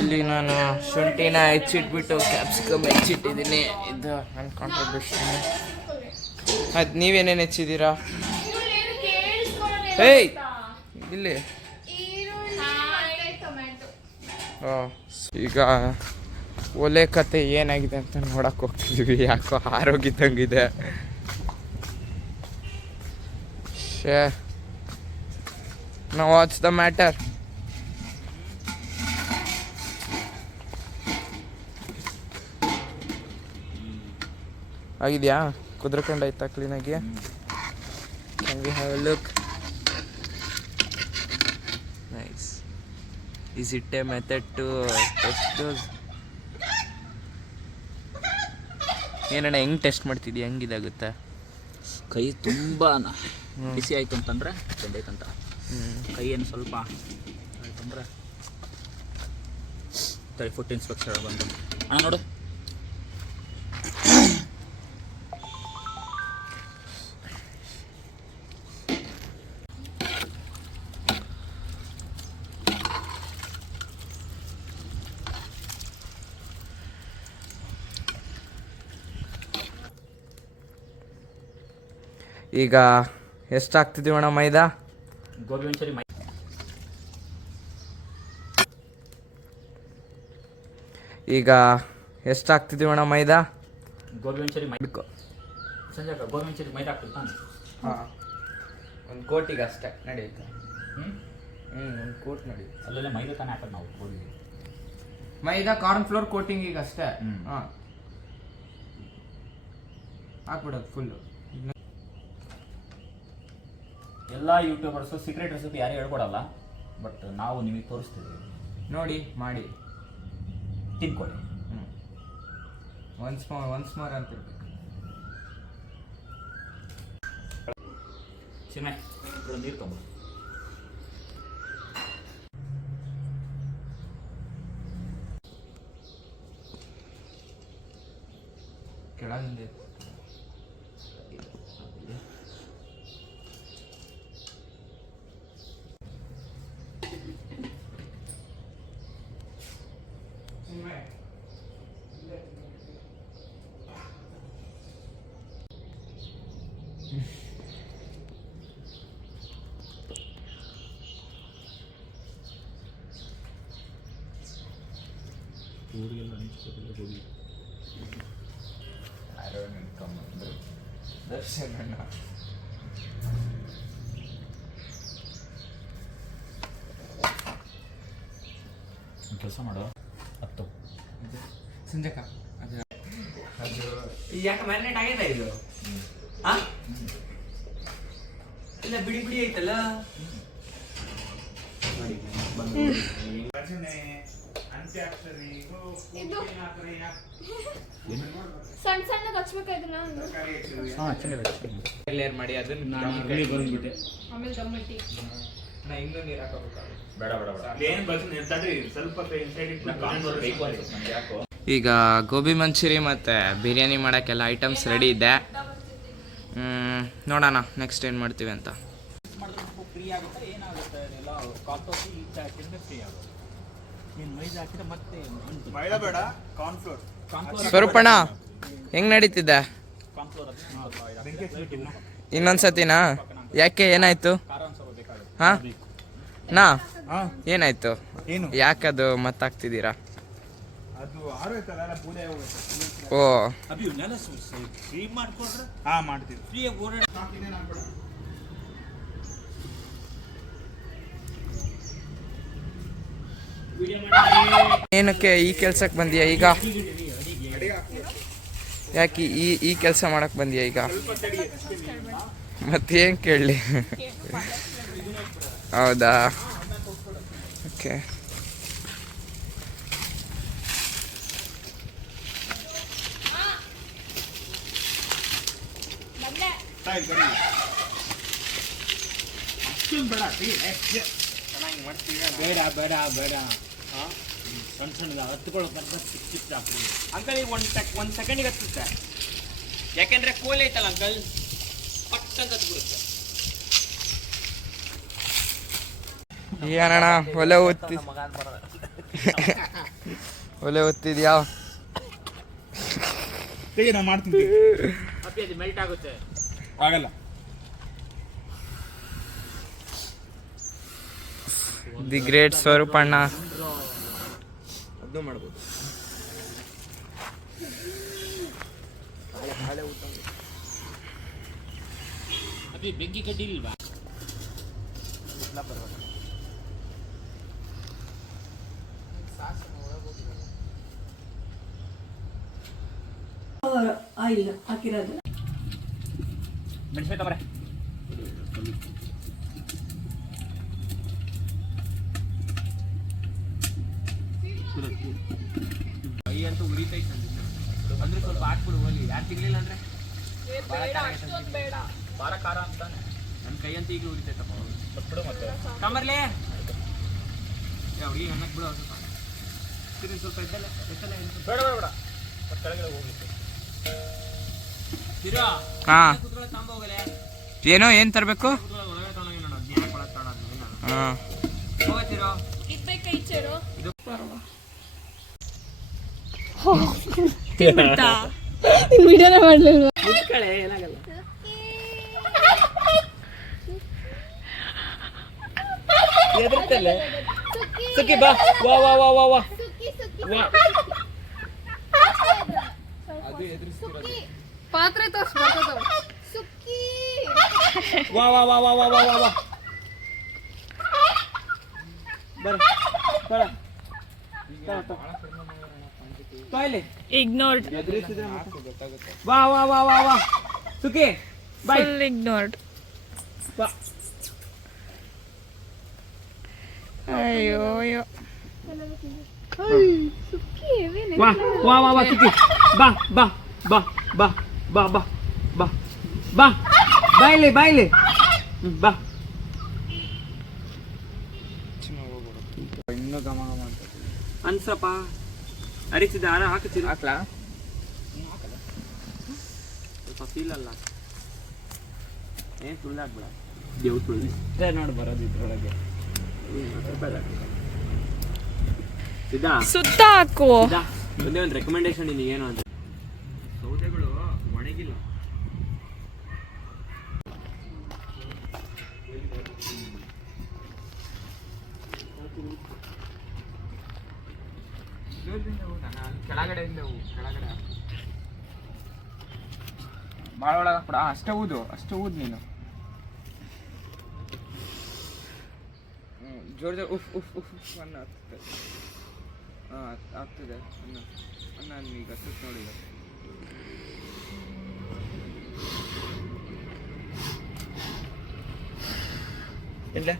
ಇಲ್ಲಿ ನಾನು ಶುಂಠಿನ ಹೆಚ್ಚಿಟ್ಬಿಟ್ಟು ಕ್ಯಾಪ್ಸಿಕಮ್ ಹೆಚ್ಚಿಟ್ಟಿದ್ದೀನಿ. ಇದು ನನ್ನ ಕಾಂಟ್ರಿಬ್ಯೂಷನ್. ಅದು ನೀವೇನೇನು ಹೆಚ್ಚಿದ್ದೀರಾ? ಏಯ್ ಇಲ್ಲಿ ಈಗ ಒಲೆ ಕತೆ ಏನಾಗಿದೆ ಅಂತ ನೋಡಕ್ ಹೋಗ್ತಿದ್ವಿ. ಯಾಕೋ ಆರೋಗಿದ್ದಂಗಿದೆ. Now what's the matter? ಆಗಿದ್ಯಾ? ಕುದ್ರಕೊಂಡೈತಾ ಕ್ಲೀನಾಗಿ. Can we have a look? Nice. Is it a method to test those? ಏನಣ್ಣ ಹೆಂಗೆ ಟೆಸ್ಟ್ ಮಾಡ್ತಿದ್ಯಾ? ಹೆಂಗಿದಾಗುತ್ತಾ? ಕೈ ತುಂಬ ಬಿಸಿ ಆಯಿತು ಅಂತಂದರೆ ಚೆಂದೈತಂತ. ಕೈ ಏನು ಸ್ವಲ್ಪ ಆಯ್ತಂದ್ರೆ ಫುಡ್ ಇನ್ಸ್ಪೆಕ್ಟರ್ ಬಂದು ಅಣ್ಣ ನೋಡು. ಈಗ ಎಷ್ಟು ಹಾಕ್ತಿದ್ದೀವಣ್ಣ ಮೈದಾ? ಗೋಬಿ ಮಂಚೂರಿ ಈಗ ಎಷ್ಟು ಹಾಕ್ತಿದ್ದೀವಣ್ಣ ಮೈದಾ? ಗೋಬಿ ಮಂಚೂರಿ ಸಂಜೆ ಗೋಬಿ ಮಂಚೂರಿ ಮೈದಾ ಹಾಕ್ತಿರ್ತಾನೆ. ಹಾಂ, ಒಂದು ಕೋಟಿಗೆ ಅಷ್ಟೇ ನಡೆಯುತ್ತೆ. ಒಂದು ಕೋಟ್ ನಡೆಯುತ್ತೆ. ಅಲ್ಲೆಲ್ಲ ಮೈದಾ ತಾನೇ ಹಾಕೋದು ನಾವು ಗೋಬಿ. ಮೈದಾ ಕಾರ್ನ್ ಫ್ಲೋರ್ ಕೋಟಿಂಗಿಗೆ ಅಷ್ಟೇ. ಹ್ಮ್. ಹಾಂ, ಹಾಕ್ಬಿಡೋದು ಫುಲ್ಲು. ಎಲ್ಲ ಯೂಟ್ಯೂಬರ್ಸು ಸೀಕ್ರೆಟ್ ರೆಸಿಪಿ ಯಾರು ಹೇಳ್ಕೊಡಲ್ಲ, ಬಟ್ ನಾವು ನಿಮಗೆ ತೋರಿಸ್ತೀವಿ, ನೋಡಿ ಮಾಡಿ ತಿನ್ಕೊಳ್ಳಿ. Once more ಅಂತಿರ್ಬೇಕು. ಚಿನ್ನೆ ನೀರು ತೊಗೊಂಡು ಕೆಳಗಿಂದ ದರ್ಶನ ಕೆಲಸ ಮಾಡೋ 10 ಸಂಜಕ ಅದು ಯಾಕೆ ಮ್ಯಾರಿನೇಟ್ ಆಗಿದೆ ಇದು? ಇಲ್ಲ ಬಿಡಿ ಬಿಡಿ ಐತಲ್ಲ. ಸಣ್ಣ ಸಣ್ಣ ಹಚ್ಬೇಕಾಯ್ತು ಕ್ಲಿಯರ್ ಮಾಡಿ ಅದನ್ನ ಬಂದ್ಬಿಟ್ಟೆ. ಆಮೇಲೆ ದಮ್ಮಟ್ಟಿ ನಾ ಇನ್ನೂ ನೀರು ಹಾಕೋಬೇಕಾಗುತ್ತೆ. ಬೇಡ ಬೇಡ ಬೇಡ ಸ್ವಲ್ಪ ಬೇಕು ಅನ್ಸುತ್ತೆ ನನಗೆ ಯಾಕೋ. ಈಗ ಗೋಬಿ ಮಂಚೂರಿ ಮತ್ತು ಬಿರಿಯಾನಿ ಮಾಡೋಕ್ಕೆಲ್ಲ ಐಟಮ್ಸ್ ರೆಡಿ ಇದೆ. ನೋಡೋಣ ನೆಕ್ಸ್ಟ್ ಏನು ಮಾಡ್ತೀವಿ ಅಂತ. ಫ್ರೀ ಆಗುತ್ತೆ ಏನಾಗುತ್ತೆ ಎಲ್ಲ ಕಾಲ್ತೋಸಿ ಈ ಹಾಕಿದ್ರೆ ಫ್ರೀ ಆಗುತ್ತೆ. ನೀನು ಮೈದಾ ಹಾಕಿದ್ರೆ ಮತ್ತೆ ಮೈದಾ ಬೇಡ, ಕಾರ್ನ್ ಫ್ಲೋರ್. ಸ್ವರೂಪಣ್ಣ ಹೆಂಗೆ ನಡೀತಿದ್ದೆ? ಕಾನ್ಫ್ಲೋರ್ ಇನ್ನೊಂದ್ಸತಿನಾ? ಯಾಕೆ ಏನಾಯ್ತು? ಹಾಂ ನಾ ಏನಾಯ್ತು? ಏನು ಯಾಕದು ಮತ್ತಾಗ್ತಿದ್ದೀರಾ? ಅದು ಆರೋಯ್ತಲ್ಲ ಬೂದೆ ಹೋಗುತ್ತೆ. ಓ ಫ್ರೀ ಮಾಡ್ಕೊಡ್ರೆ ಹಾಂ ಮಾಡ್ತೀವಿ. ಫ್ರೀಯಾಗಿ ಓಡಾಡಿ ಏನಕ್ಕೆ ಈ ಕೆಲ್ಸಕ್ಕೆ ಬಂದೀಯಾ ಈಗ? ಯಾಕೆ ಈ ಕೆಲಸ ಮಾಡಕ್ಕೆ ಬಂದೀಯಾ ಈಗ? ಮತ್ತೇನು ಕೇಳಲಿ? ಹೌದಾ, ಓಕೆ. ಬೇಡ ಬೇಡ ಬೇಡ ಸಣ್ಣ ಸಣ್ಣದ ಹತ್ಕೊಳ್ಳೋಕೆ ಸಿಕ್ಕಿತ್ತು ಅಂಕಲ್ ಈಗ ಒಂದು ಸೆಕೆಂಡಿಗೆ ಹತ್ತುತ್ತೆ, ಯಾಕೆಂದ್ರೆ ಕೋಲ್ ಐತಲ್ಲ ಅಂಕಲ್, ಪಟ್ ಅಂತ ಹತ್ಬಿಡುತ್ತೆ. ಏನಣ್ಣ ಒಲೆ ಒತ್ತಿದ್ಯಾ? ನಾ ಮಾಡ್ತೀನಿ. ಅಪ್ಪಿ ಅದು ಮೆಲ್ಟ್ ಆಗುತ್ತೆ. ಆಗಲ್ಲ. ದಿ ಗ್ರೇಟ್ ಸ್ವರೂಪಣ್ಣ. ಅದನ್ನು ಮಾಡ್ಬೋದು. ಅಪ್ಪಿ ಬೆಂಕಿ ಕಡ್ಡಿ ಇಲ್ವಾ? ಆಯಿಲ್ ಹಾಕಿರೋದು ಮೆಣಸಿನ ತಗೊರೆ. ಕೈ ಅಂತೂ ಉರಿತೈತೆ ಅಂದ್ರೆ ಸ್ವಲ್ಪ ಹಾಕ್ಬಿಡು ಹೋಲಿ. ಯಾರು ಸಿಗ್ಲಿಲ್ಲ ಅಂದ್ರೆ ಭಾಳ ಖಾರ ಅಂತಾನೆ. ನನ್ನ ಕೈ ಅಂತ ಈಗಲೂ ಉರಿತೈತಪ್ಪ. ಬಿಟ್ಬಿಡು ಮತ್ತೆ. ಸಾಂಬಾರ್ಲೆ ಹುಡುಗಿ ಅನ್ನಕ್ಕೆ ಬಿಡು ಸ್ವಲ್ಪ. ಸ್ವಲ್ಪ ಎದ್ದಲ್ಲ ಬೇಡ ಬೇಡ ಬೇಡ ಕೆಳಗಡೆ ಹೋಗ್ಲಿಕ್ಕೆ. ತಿರೋ ಹಾ ಕುತ್ಕೊಳ್ಳೋ ಸಾಂಬ ಹೋಗಲೆ. ಏನೋ ಏನ್ ತರಬೇಕು? ಒಳಗಡೆ ತಗೊಂಡೋಗಿ ನೋಡು. ಜ್ಞಾನ ಕೊಡೋದು ತಗೊಂಡು ಹಾ ಹೋಗತ್ತಿರೋ ವಿಡಿಯೋನ ಮಾಡ್ಲಿಲ್ವಾ? ಮುಚ್ಕಳೆ ಏನಾಗಲ್ಲ. ಎದುರ್ತಲ್ಲ ಸುಕ್ಕಿ ಬಾ ವಾ ವಾ ವಾ ವಾ ವಾ ವಾ. ಅದು ಎದುರಿಸ್ತಿರೋದು. ಪಾತ್ರೆ ತೋರ್ಸ್ಬೇಕು. ವಾ ವಾ ವಾ ವಾ ವಾ ವಾ ವಾ ವಾ. ಬರ ಬರ ಬಾಯ್ಲಿ. ಇಗ್ನೋರ್ಡ್, ಎದುರಿಸಿದ್ರೆ ವಾ ವಾ ವಾ ವಾ ವಾ. ಸುಖಿ ಬಾಯ್. Full ignored. ಬಾ. ಅಯ್ಯೋ ಅಯ್ಯೋ. ವಾ ವಾ ವಾ ವಾ ಸುಖಿ ಬಾ ಬಾ ಬಾ ಬಾ ಬಾ ಬಾ ಬಾ ಬಾ ಬಾಯ್ಲಿ ಬಾಯ್ಲಿ ಬಾ. ಇನ್ನೂ ಗಮ ಗಮ ಅಂತ ಅನ್ಸಪ್ಪ ಅರಿಸಿದ ಹಾರ ಹಾಕುತ್ತೀರ. ಹಾಕ್ಲಾ? ಸ್ವಲ್ಪ ಫೀಲ್ ಅಲ್ಲ ಏನು ತುಳಿದಾಡ್ಬೇಡ. ದೇವ್ ತುಳಿದು ಇಷ್ಟೇ ನೋಡಿ ಬರೋದು ಇದ್ರೊಳಗೆ. ಸಿದ್ಧಾ ಸುತ್ತ ಹಾಕು. ಸಿದ್ಧಾ ಒಂದೇ ಒಂದು ರೆಕಮೆಂಡೇಶನ್ ನಿನಗೆ ಏನು ಅಂದರೆ ಸೌದೆಗಳು ಒಣಗಿಲ್ಲ. ಕೆಳಗಡೆಯಿಂದ ಕೆಳಗಡೆ ಭಾಳ ಒಳಗೆ ಹಾಕ್ಬಿಡ. ಅಷ್ಟೇ ಊದು ನೀನು. ಜೋರ್ ಉಫ್ ಉಫ್ ಉಫ್ ಉಫ್ ಅನ್ನ ಆಗ್ತದೆ. ಹಾಂ ಆಗ್ತದೆ ಅನ್ನ ಈಗ ಸುತ್ತ ನೋಡಿ. ಇಲ್ಲ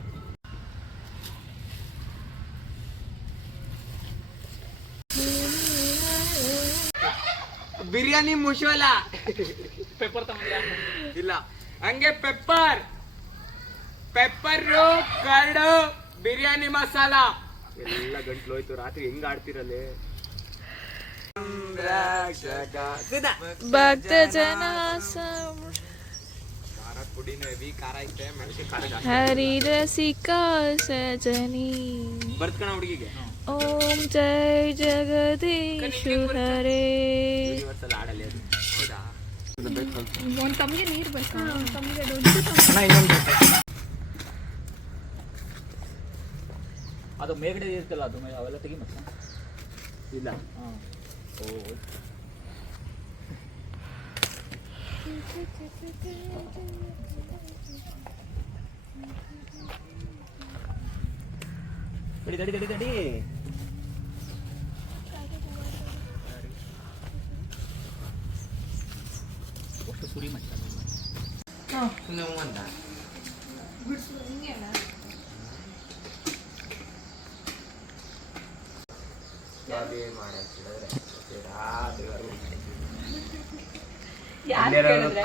ಬಿರಿಯಾನಿ ಮುಷೋಲ ಪೆಪ್ಪರ್ ತಗೊಂಡ್ಯಾ? ಇಲ್ಲ, ಹಂಗೆ ಪೆಪ್ಪರ್ ಕರ್ಡು ಬಿರಿಯಾನಿ ಮಸಾಲ ಎಲ್ಲ ಗಂಟ್ಲು ಹೋಯ್ತು. ರಾತ್ರಿ ಹೆಂಗ್ ಆಡ್ತಿರಲ್ಲೇ. ಭಕ್ತ ಜನ ಖಾರ ಪುಡಿನೂ ಹೆವಿ ಖಾರ ಐತೆ. ಮೆಣಸಿನ ಖಾರ ಜಾಸ್ತಿ. ಹರಿ ರಸಿಕಾ ಸಜನಿ ಬರ್ತ್ಕಣ ಹುಡುಗಿಗೆ ಓಂ ಜೈ ಜಗದೀಶು ಹರೇ. ಯೂನಿವರ್ಸಲ್ ಆಡಲ್ಲಿ ಅದು ಹೌದಾ? ಒಂದ್ ತಮ್ಗೆ ನೀರ್ ಬೇಕಾ? ತಮ್ಗೆ ಅದು ಮೇಗಡೆ ಇರ್ತಲ್ಲ ಅದು ಅವೆಲ್ಲ ತೆಗಿ ಮತ್ತೆ. ಇಲ್ಲ ಹಾಂ ಓ ತಡಿ ತಡಿ ತಡಿ ತಡಿ. ಒಟ್ಟು ಸುರಿ ಮಟ್ಟ.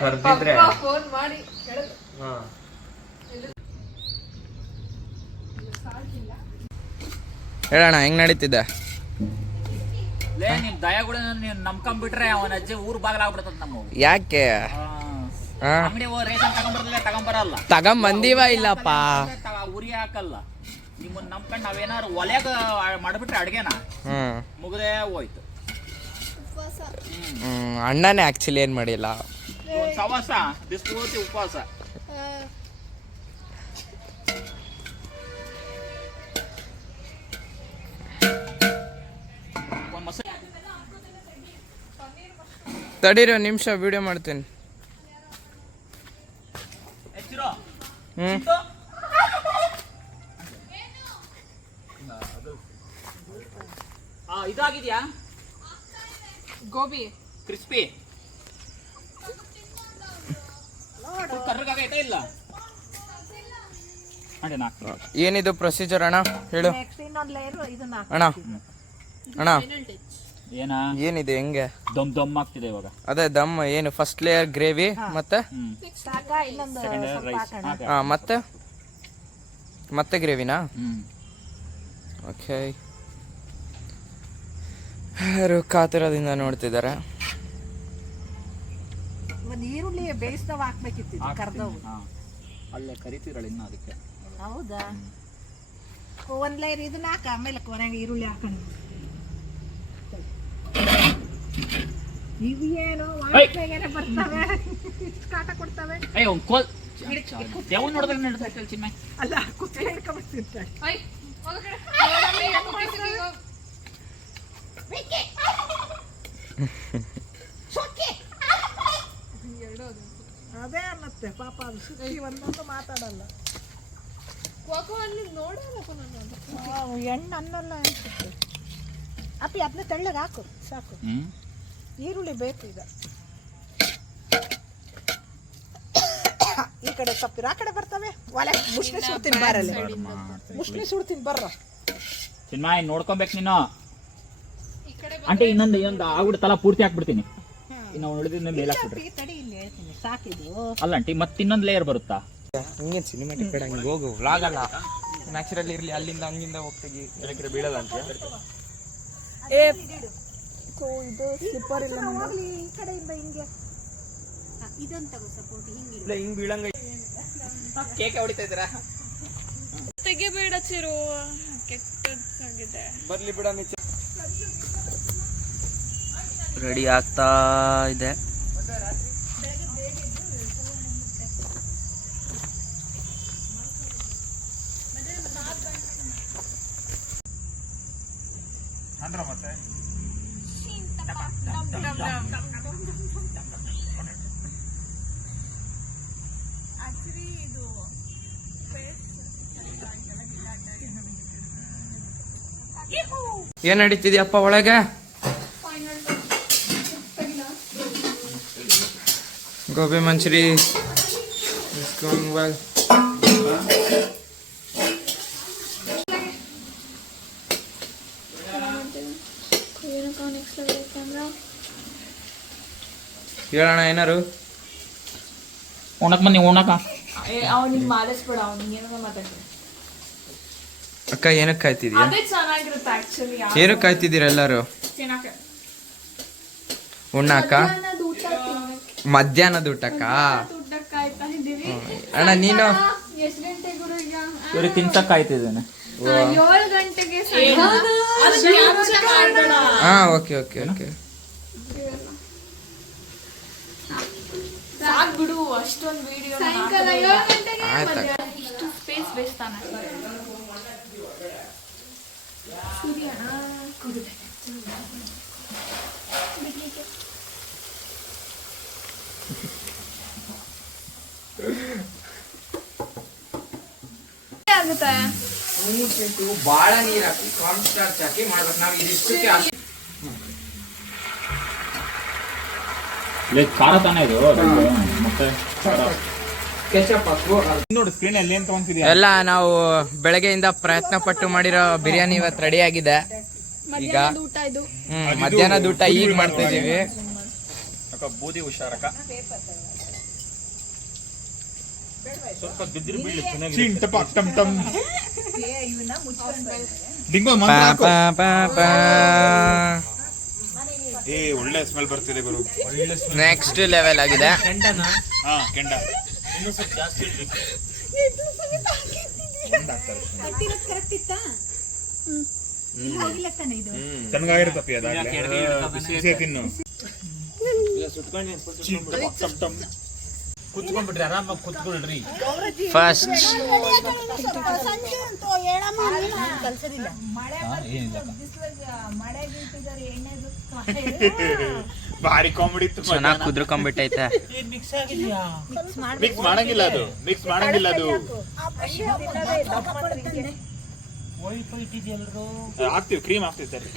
ಕರ್ದಿದ್ರೆ ಫೋನ್ ಮಾಡಿ ಕೇಳಿದ್ರು. ಹೇಳೋಣ ಹೆಂಗ್ ನಡೀತಿದ್ದೆ? ಲೇ ನಿಮ್ ದಯಗಳು ನೀನ್ ನಂಬ್ಕೊಂಡ್ಬಿಟ್ರೆ ಅವನ ಅಜ್ಜಿ ಊರ್ ಬಾಗಲಾಗ್ಬಿಡ್ತದ ನಮ್ಮ. ಯಾಕೆ? ಅಂಗಡಿ ರೇಷನ್ ತಗೊಂಬರಲ್ಲ ತಗೊಂಬಂದಿವ ಇಲ್ಲಪ್ಪ. ಉರಿ ಹಾಕಲ್ಲ. ನಿಮ್ಮನ್ನ ನಂಬ್ಕೊಂಡು ನಾವೇನಾರು ಒಲೆಗ ಮಾಡ್ಬಿಟ್ರೆ ಅಡ್ಗೆನ ಮುಗ್ದೇ ಹೋಯ್ತು. ಅಣ್ಣನೇ ಆಕ್ಚುಲಿ ಏನ್ ಮಾಡಿಲ್ಲ. ಸವಾಸ ದಿಸ್ಪೂರ್ತಿ ಉಪವಾಸ. ತಡೀರೋ ನಿಮಿಷ ವಿಡಿಯೋ ಮಾಡ್ತೀನಿ. ಇದಾಗಿದ್ಯಾ ಗೋಬಿ ಕ್ರಿಸ್ಪಿ ಇಲ್ಲ ಅಣ್ಣ ನಾಲ್ಕು ಏನಿದು ಪ್ರೊಸೀಜರ್ ಅಣ್ಣ ಹೇಳು ಅಣ್ಣ ಅಣ್ಣ ಏನಾ ಏನಿದೆ ಹೆಂಗೆ ದಮ್ ಆಗ್ತಿದೆ ಇವಾಗ. ಅದೇ ದಮ್ ಏನು ಫಸ್ಟ್ ಲೇಯರ್ ಗ್ರೇವಿ ಮತ್ತೆ ಸೆಕೆಂಡ್ ರೈಸ್. ಹಾ ಮತ್ತೆ ಗ್ರೇವಿನಾ? ಓಕೆ, ಯಾರು ಕಾತಿರೋದಿಂದ ನೋಡ್ತಿದ್ದಾರೆ. ಈರುಳ್ಳಿ ಬೇಯಿಸ್ದವ ಹಾಕ್ಬೇಕಿತ್ತು ಕರ್ದವು. ಅಲ್ಲೇ ಕರಿತೀರಲ್ಲ ಇನ್ನು ಅದಕ್ಕೆ. ಹೌದಾ, ಒಂದ್ ಲೈರ್ ಇದನ್ನ ಹಾಕ, ಆಮೇಲೆ ಕೊನೆಗೆ ಈರುಳ್ಳಿ ಹಾಕೊಂಡು. ಇವು ಏನೋ ವಾಸನೆಗೇನೆ ಬರ್ತವೆ, ಇಷ್ಟು ಕಾಟ ಕೊಡ್ತವೆ. ಅಯ್ಯೋ ಕೋಲ್ ಯಾವ ನೋಡಿದ್ರೆ ನಡ್ತೈತೆ ಚಿನ್ನ. ಅಲ್ಲ ಕುಚ್ಚಲ ಹಿಡ್ಕೊಂಡ್ಬಿಡ್ತಿರ್ತಾರೆ. ಅದೇ ಮತ್ತೆ ಪಾಪ ಅದು ಸುತ್ತಿ ಒಂದೊಂದು ಮಾತಾಡಲ್ಲ. ಎಣ್ಣೆ ಅನ್ನಲ್ಲ ಅನ್ಸುತ್ತೆ. ಅಪ್ಪಿ ಅದನ್ನ ತೆಳ್ಳಗೆ ಹಾಕು ಸಾಕು. ಈರುಳ್ಳಿ ಬೇಕು ಈಗ. ಈ ಕಡೆ ಸೊಪ್ಪಿರ ಆ ಕಡೆ ಬರ್ತವೆ. ಒಲೆ ಮುಷ್ಣಿ ಸುಡ್ತೀನಿ ಬಾರಲ್ಲ, ಮುಷ್ಣಿ ಸುಡ್ತೀನಿ ಬರ್ರ. ಚಿನ್ಮಾಯ್ ನೋಡ್ಕೊಬೇಕು ನೀನು. అంటే ಇನ್ನೊಂದು ಆಗ್ಬಿಡ್ತಲ್ಲ, ಪೂರ್ತಿ ಹಾಕ್ಬಿಡ್ತೀನಿ. ಇನ್ನು ಉಳಿದಿದ್ದ ಮೇಲೆ ಹಾಕ್ಬಿಟ್ರಿ ತಡಿ, ಇಲ್ಲಿ ಹೇಳ್ತೀನಿ ಸಾಕಿದು. ಅಲ್ಲ ಆಂಟಿ, ಮತ್ತೆ ಇನ್ನೊಂದು ಲೇಯರ್ ಬರುತ್ತಾ? ಹಿಂಗೇನು ಸಿನಿಮಾಟಿಕ್ ಬೇಡ, ಹಿಂಗೆ ಹೋಗು, ವ್ಲಾಗ್ ಅಲ್ಲ, ನ್ಯಾಚುರಲ್ ಇರಲಿ. ಅಲ್ಲಿಂದ ಹಂಗಿಂದ ಹೋಗ್ತೀವಿ, ಏನಕ್ಕೆ ಬೀಳಲ್ಲ ಅಂತ. ಇದು ಸ್ಲಿಪ್ಪರ್ ಇಲ್ಲ ಹೋಗ್ಲಿ, ಈ ಕಡೆಯಿಂದ ಹಿಂಗೆ ಇದೊಂದು ತಗೋ ಸಪೋರ್ಟ್. ಹಿಂಗೆ ಹಿಂಗೆ ಬೀಳಂಗ ಕೇಕ್ ಹೊಡಿತಾ ಇದ್ದೀರಾ? ತೆಗಿಬೇಡ ಚಿರು, ಕೆಟ್ಟದಾಗಿದೆ. ಬರ್ಲಿ ಬಿಡ ಮಿಚ್ಚ. ರೆಡಿ ಆಗ್ತಾ ಇದೆ. ಮತ್ತೆ ಏನ್ ನಡೀತಿದ್ಯಪ್ಪ ಒಳಗೆ? Gobi manchurian is going well. ಹೇಳೋಣ ಏನಾರು. ಉಣಕ್ ಬನ್ನಿ ಉಣಕ. ಅವನಿಗೆ ಮಾಡಿಸ್ಬೇಡ, ಅವನಿಗೆ ಏನೋ ಮಾತಾಡ್ತೀನಿ. ಅಕ್ಕ ಏನಕ್ಕೆ ಕಾಯ್ತಿದ್ಯಾ? ಅದೇ ಚೆನ್ನಾಗಿರುತ್ತೆ ಆಕ್ಚುಲಿ. ಏನಕ್ಕೆ ಕಾಯ್ತಿದ್ದೀರ ಎಲ್ಲರೂ? ತಿನ್ನಕ್ಕೆ. ಉಣ್ಣಾಕ? ಮಧ್ಯಾಹ್ನದ ಊಟಕ್ಕ? ಊಟಕ್ಕೆ ಕಾಯ್ತಾ ಇದ್ದೀವಿ. ಅಣ್ಣ ನೀನು ಎಷ್ಟು ಗಂಟೆಗೆ ಗುರು ಈಗ? ಇವ್ರಿಗೆ ತಿನ್ಸಕ್ ಕಾಯ್ತಿದ್ದೇನೆ. 7 ಗಂಟೆಗೆ. ಹಾ ಓಕೆ ಓಕೆ ಓಕೆ. ಸಾಕ್ ಬಿಡು, ಅಷ್ಟೊಂದು ವಿಡಿಯೋ. ಸಾಯಂಕಾಲ 7 ಗಂಟೆಗೆ ಇಷ್ಟು ಸ್ಪೇಸ್ ಬೇಸ್ತಾನೆ. ಆಗುತ್ತೆ ಬಾಳ ನೀರ್ ಹಾಕಿ ಕಾರ್ನ್ ಸ್ಟಾರ್ಚ್ ಹಾಕಿ ಮಾಡ್ಬೇಕು ನಾವು. ಇದಿಷ್ಟಕ್ಕೆ ಖಾರ ತಾನೇ ಇದು. ಮತ್ತೆ ಕೆಚಪ್ ಹಾಕು. ನೋಡು ಸ್ಕ್ರೀನ್ ಅಲ್ಲಿ ಏನ್ ತಗೊಂತಿದ್ಯಾ? ಎಲ್ಲ ನಾವು ಬೆಳಗ್ಗೆಯಿಂದ ಪ್ರಯತ್ನ ಪಟ್ಟು ಮಾಡಿರೋ ಬಿರಿಯಾನಿ ಇವತ್ತು ರೆಡಿ ಆಗಿದೆ. ಈಗ ಊಟ ಇದು. ಮಧ್ಯಾಹ್ನದ ಊಟ ಈಗ ಮಾಡ್ತಾ ಇದೀವಿ. ಬೂದಿ ಹುಷಾರಕ್ಕ, ಸ್ವಲ್ಪ ಬಿದ್ದಿರ್ ಬೀಳಿ ಒಳ್ಳೆ ಸ್ಮೆಲ್ ಬರ್ತಿದೆ ಗುರು. ನೆಕ್ಸ್ಟ್ ಲೆವೆಲ್ ಆಗಿದೆ. ಹಾ ಕೆಂಡ ಚೆನ್ನಾಗಿರುತ್ತಪ್ಪಿ ಅದಾಗಲೇ ತಿನ್ನು. ಕುತ್ಕೊಂಡ್ಬಿಟ್ರಿ, ಆರಾಮಾಗಿ ಕುತ್ಕೊಳ್ರಿ. ಫಸ್ಟ್ ಭಾರಿ ಕಾಮಿಡಿ ಇತ್ತು. ಚೆನ್ನಾಗಿ ಕುದ್ರಕೊಂಡ್ಬಿಟ್ಟೈತೆ. ಮಿಕ್ಸ್ ಮಾಡಂಗಿಲ್ಲ ಅದು, ಮಿಕ್ಸ್ ಮಾಡಂಗಿಲ್ಲ ಅದು. ಹಾಕ್ತಿವಿ, ಕ್ರೀಮ್ ಹಾಕ್ತಿವಿ ಸರ್.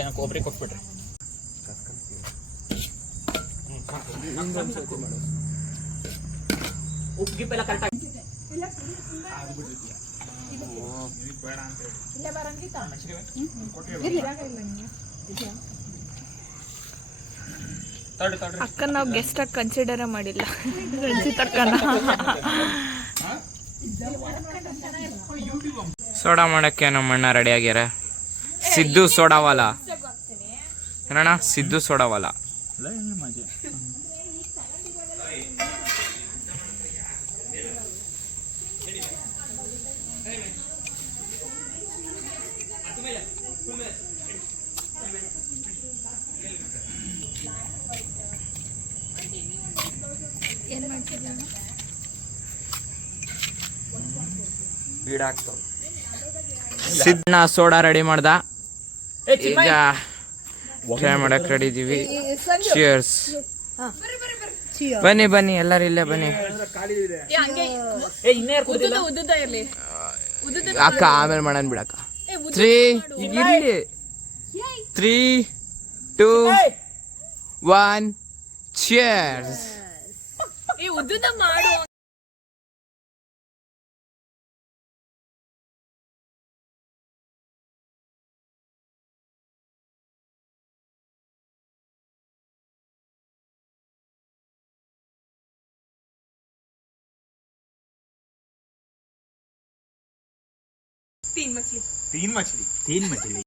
ಏನೋ ಕೊಬ್ಬರಿ ಕೊಟ್ಬಿಟ್ರಿ. ಉಪ್ಪು ಗಿಪ್ಪೆಲ್ಲ ಕರೆಕ್ಟ್ ಇಲ್ಲೇ ಬರಂಗಿತ್ತ ಅಕ್ಕ ನಾವು ಗೆಸ್ಟ್ ಆಗಿ ಕನ್ಸಿಡರ್ ಮಾಡಿಲ್ಲ ರಂಜಿತ್ ಅಕ್ಕನ. ಸೋಡಾ ಮಾಡಕ್ಕೆ ನಮ್ಮ ಅಣ್ಣ ರೆಡಿ ಆಗ್ಯಾರ. ಸಿದ್ದು ಸೋಡಾವಾಲ ಏನಣ್ಣ, ಸಿದ್ದು ಸೋಡಾವಾಲ. ಸಿದ್ನ ಸೋಡಾ ರೆಡಿ ಮಾಡ್ದ, ಈಗ ಟ್ರೈ ಮಾಡಕ್ ರೆಡಿ ಇದೀವಿ. ಚಿಯರ್ಸ್. ಬನ್ನಿ ಬನ್ನಿ ಎಲ್ಲರೂ ಇಲ್ಲೇ ಬನ್ನಿ. ಅಕ್ಕ ಆಮೇಲೆ ಮಾಡೋಣ ಬಿಡಕ್ಕ. 3 2 1 ಚಿಯರ್ಸ್. ಮಾಡು. तीन मछली